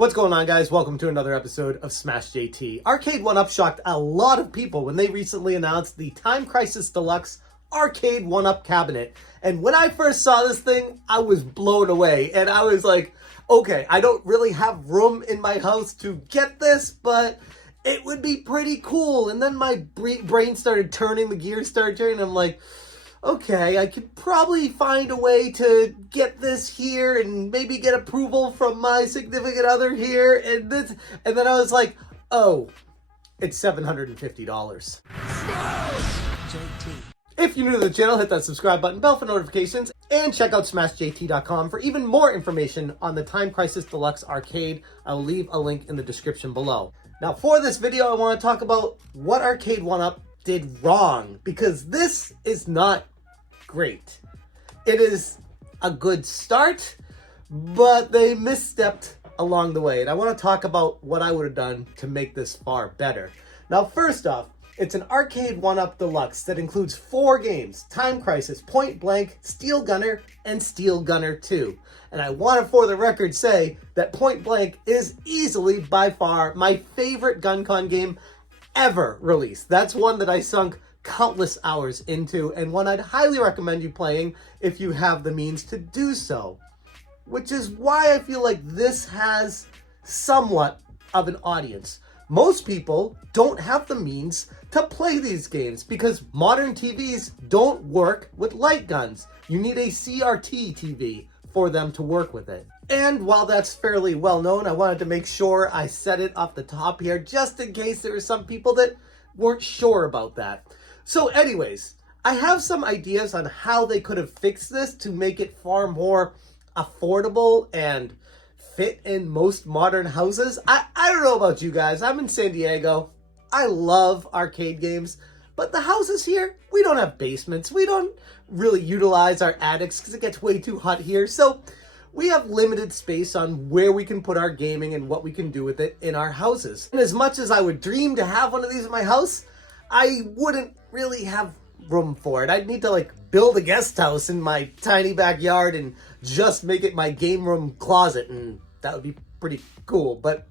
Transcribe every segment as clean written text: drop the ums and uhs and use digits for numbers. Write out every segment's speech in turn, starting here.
What's going on, guys? Welcome to another episode of Smash JT. Arcade 1UP shocked a lot of people when they recently announced the Time Crisis Deluxe Arcade 1UP cabinet. And when I first saw this thing, I was blown away. And I was like, okay, I don't really have room in my house to get this, but it would be pretty cool. And then my brain started turning, the gears started turning. I'm like, okay, I could probably find a way to get this here and maybe get approval from my significant other here and this. And then I was like, oh, it's $750. If you're new to the channel, hit that subscribe button, bell for notifications, and check out smashjt.com for even more information on the Time Crisis Deluxe Arcade. I will leave a link in the description below. Now, for this video, I want to talk about what Arcade 1UP did wrong, because this is not great. It is a good start, but they misstepped along the way. And I want to talk about what I would have done to make this far better. Now, first off, it's an Arcade 1UP Deluxe that includes 4 games: Time Crisis, Point Blank, Steel Gunner, and Steel Gunner 2. And I want to, for the record, say that Point Blank is easily, by far, my favorite guncon game ever released. That's one that I sunk countless hours into, and one I'd highly recommend you playing if you have the means to do so. Which is why I feel like this has somewhat of an audience. Most people don't have the means to play these games because modern TVs don't work with light guns. You need a CRT TV for them to work with it. And while that's fairly well known, I wanted to make sure I said it off the top here, just in case there were some people that weren't sure about that. So anyways, I have some ideas on how they could have fixed this to make it far more affordable and fit in most modern houses. I don't know about you guys. I'm in San Diego. I love arcade games, but the houses here, we don't have basements. We don't really utilize our attics because it gets way too hot here. So we have limited space on where we can put our gaming and what we can do with it in our houses. And as much as I would dream to have one of these in my house, I wouldn't really have room for it. I'd need to build a guest house in my tiny backyard and just make it my game room closet, and that would be pretty cool, but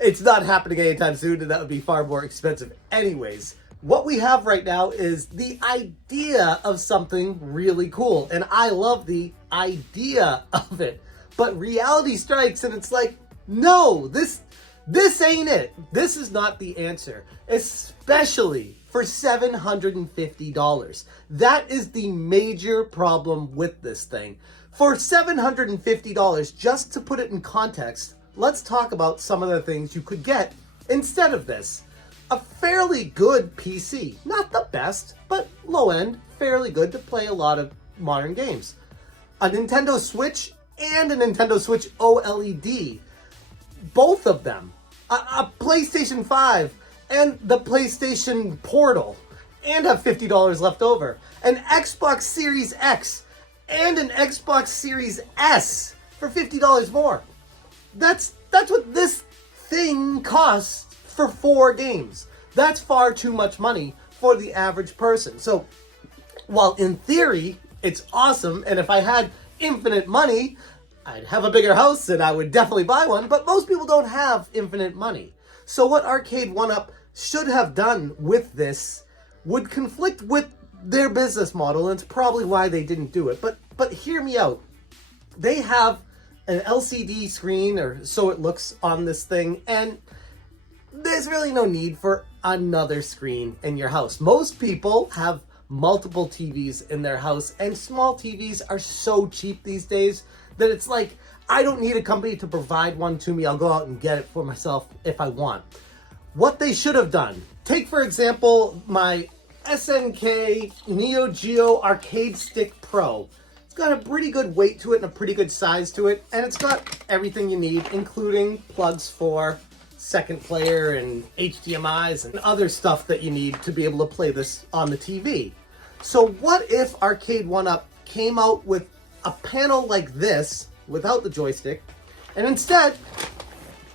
it's not happening anytime soon, and that would be far more expensive anyways. What we have right now is the idea of something really cool, and I love the idea of it, but reality strikes and it's like, no, this ain't it. This is not the answer, especially for $750. That is the major problem with this thing. For $750, just to put it in context, let's talk about some of the things you could get instead of this. A fairly good PC. Not the best, but low end, fairly good to play a lot of modern games. A Nintendo Switch and a Nintendo Switch OLED. Both of them. A PlayStation 5 and the PlayStation Portal, and have $50 left over. An Xbox Series X and an Xbox Series S for $50 more. That's what this thing costs for 4 games. That's far too much money for the average person. So while in theory it's awesome, and if I had infinite money, I'd have a bigger house and I would definitely buy one, but most people don't have infinite money. So what Arcade 1UP should have done with this would conflict with their business model, and it's probably why they didn't do it. But hear me out. They have an LCD screen, or so it looks on this thing, and there's really no need for another screen in your house. Most people have multiple TVs in their house, and small TVs are so cheap these days that it's like, I don't need a company to provide one to me. I'll go out and get it for myself if I want. What they should have done, take for example my SNK Neo Geo Arcade Stick Pro. It's got a pretty good weight to it and a pretty good size to it, and it's got everything you need, including plugs for second player and HDMIs and other stuff that you need to be able to play this on the TV. So what if Arcade 1UP came out with a panel like this without the joystick, and instead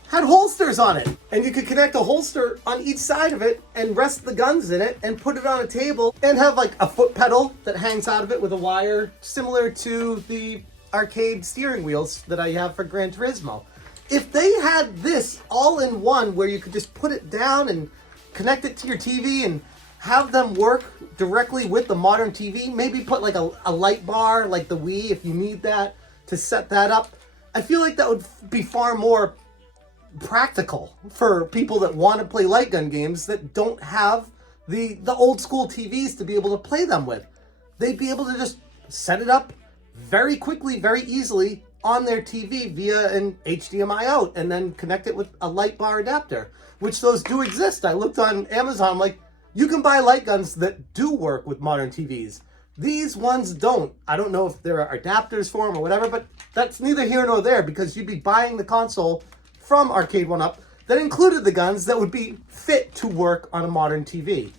had holsters on it, and you could connect a holster on each side of it and rest the guns in it and put it on a table and have a foot pedal that hangs out of it with a wire, similar to the arcade steering wheels that I have for Gran Turismo. If they had this all in one where you could just put it down and connect it to your TV and have them work directly with the modern TV, maybe put like a light bar like the Wii if you need that to set that up, I feel like that would be far more practical for people that want to play light gun games that don't have the old school TVs to be able to play them with. They'd be able to just set it up very quickly, very easily on their TV via an HDMI out and then connect it with a light bar adapter, which those do exist. I looked on Amazon, I'm like, you can buy light guns that do work with modern TVs. These ones don't. I don't know if there are adapters for them or whatever, but that's neither here nor there because you'd be buying the console from Arcade1Up that included the guns that would be fit to work on a modern TV.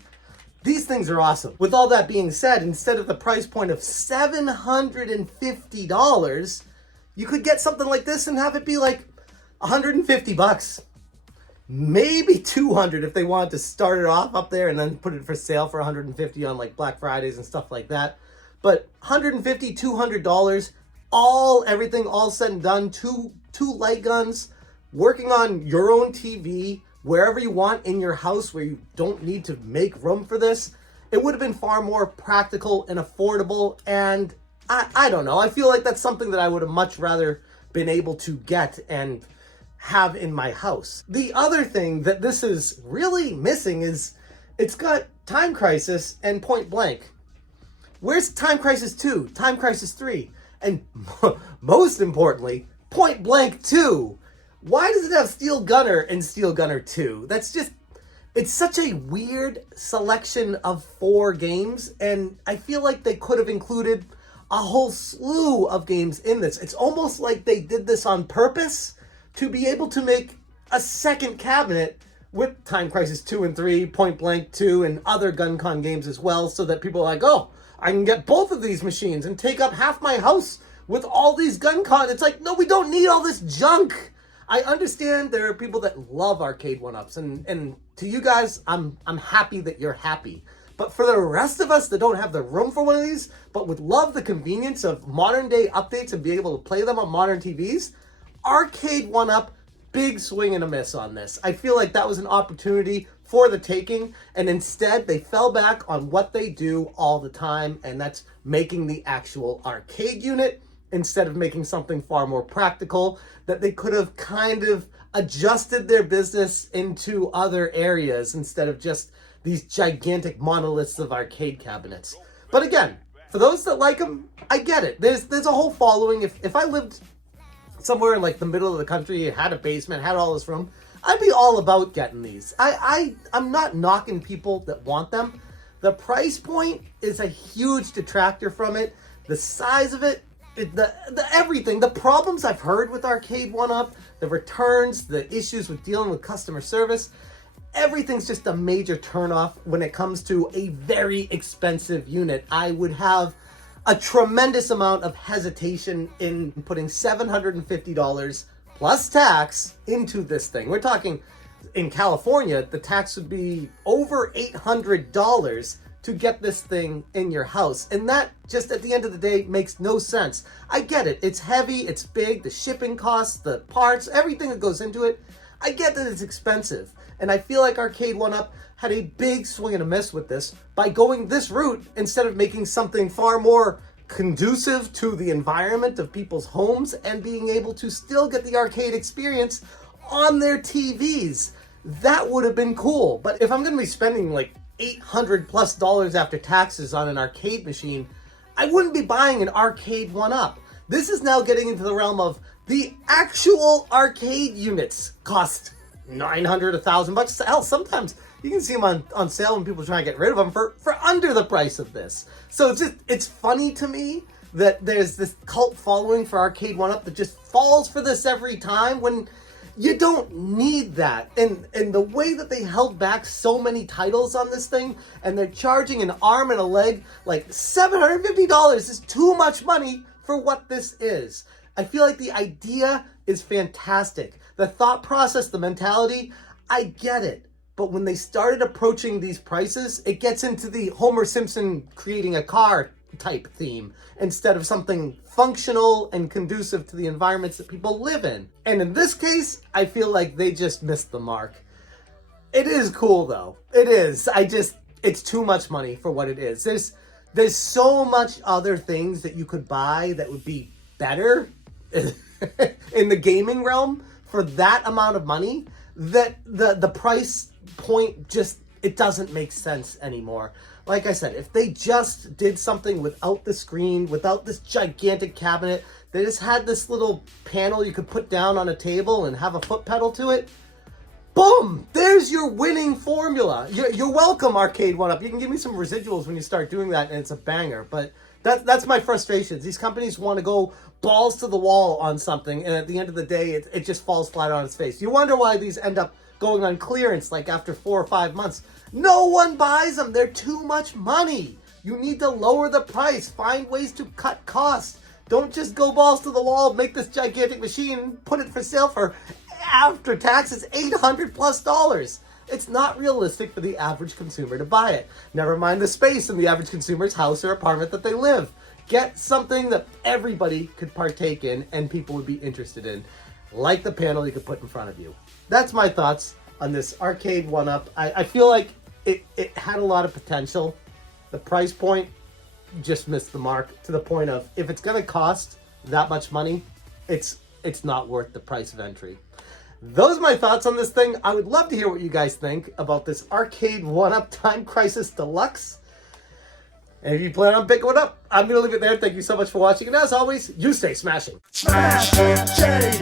These things are awesome. With all that being said, instead of the price point of $750, you could get something like this and have it be like 150 bucks. Maybe 200 if they wanted to start it off up there and then put it for sale for 150 on like Black Fridays and stuff like that. But 150, $200, everything all said and done, two light guns, working on your own TV, wherever you want in your house where you don't need to make room for this. It would have been far more practical and affordable, and I don't know. I feel like that's something that I would have much rather been able to get and have in my house. The other thing that this is really missing is it's got Time Crisis and Point Blank. Where's Time Crisis 2, Time Crisis 3, and most importantly, Point Blank 2? Why does it have Steel Gunner and Steel Gunner 2? That's just, it's such a weird selection of 4 games, and I feel like they could have included a whole slew of games in this. It's almost like they did this on purpose to be able to make a second cabinet with Time Crisis 2 and 3, Point Blank 2, and other guncon games as well, so that people are like, oh, I can get both of these machines and take up half my house with all these guncon. It's like, no, we don't need all this junk. I understand there are people that love Arcade1Ups, and to you guys, I'm happy that you're happy. But for the rest of us that don't have the room for one of these, but would love the convenience of modern day updates and be able to play them on modern TVs, Arcade1Up, big swing and a miss on this. I feel like that was an opportunity for the taking, and instead they fell back on what they do all the time, and that's making the actual arcade unit instead of making something far more practical that they could have kind of adjusted their business into other areas instead of just these gigantic monoliths of arcade cabinets. But again, for those that like them, I get it. There's a whole following. If I lived somewhere in like the middle of the country, had a basement, had all this room, I'd be all about getting these. I'm not knocking people that want them. The price point is a huge detractor from it. The size of it, the everything, the problems I've heard with Arcade1Up, the returns, the issues with dealing with customer service, everything's just a major turnoff when it comes to a very expensive unit. I would have a tremendous amount of hesitation in putting $750 plus tax into this thing. We're talking in California, the tax would be over $800 to get this thing in your house. And that just at the end of the day makes no sense. I get it. It's heavy, it's big, the shipping costs, the parts, everything that goes into it. I get that it's expensive. And I feel like Arcade1Up had a big swing and a miss with this by going this route instead of making something far more conducive to the environment of people's homes and being able to still get the arcade experience on their TVs. That would have been cool. But if I'm going to be spending like $800+ after taxes on an arcade machine, I wouldn't be buying an Arcade1Up. This is now getting into the realm of the actual arcade units cost $900, $1,000. Hell, sometimes you can see them on sale when people try to get rid of them for under the price of this. So it's funny to me that there's this cult following for Arcade1Up that just falls for this every time when you don't need that. And the way that they held back so many titles on this thing, and they're charging an arm and a leg, like $750 is too much money for what this is. I feel like the idea is fantastic. The thought process, the mentality, I get it. But when they started approaching these prices, it gets into the Homer Simpson creating a car type theme instead of something functional and conducive to the environments that people live in. And in this case, I feel like they just missed the mark. It is cool though. It is. It's too much money for what it is. There's so much other things that you could buy that would be better in the gaming realm for that amount of money, that the price point just, it doesn't make sense anymore. Like I said, if they just did something without the screen, without this gigantic cabinet, they just had this little panel you could put down on a table and have a foot pedal to it, boom! There's your winning formula. You're welcome, Arcade 1UP. You can give me some residuals when you start doing that, and it's a banger. But that's my frustrations. These companies want to go balls to the wall on something, and at the end of the day, it just falls flat on its face. You wonder why these end up going on clearance like after 4 or 5 months. No one buys them. They're too much money. You need to lower the price. Find ways to cut costs. Don't just go balls to the wall, make this gigantic machine, put it for sale for, after taxes, $800+. It's not realistic for the average consumer to buy it. Never mind the space in the average consumer's house or apartment that they live. Get something that everybody could partake in and people would be interested in, like the panel you could put in front of you. That's my thoughts on this Arcade 1UP. I feel like it had a lot of potential. The price point just missed the mark, to the point of, if it's going to cost that much money, it's not worth the price of entry. Those are my thoughts on this thing. I would love to hear what you guys think about this Arcade 1UP Time Crisis Deluxe. And if you plan on picking one up, I'm going to leave it there. Thank you so much for watching. And as always, you stay smashing. Smash, change,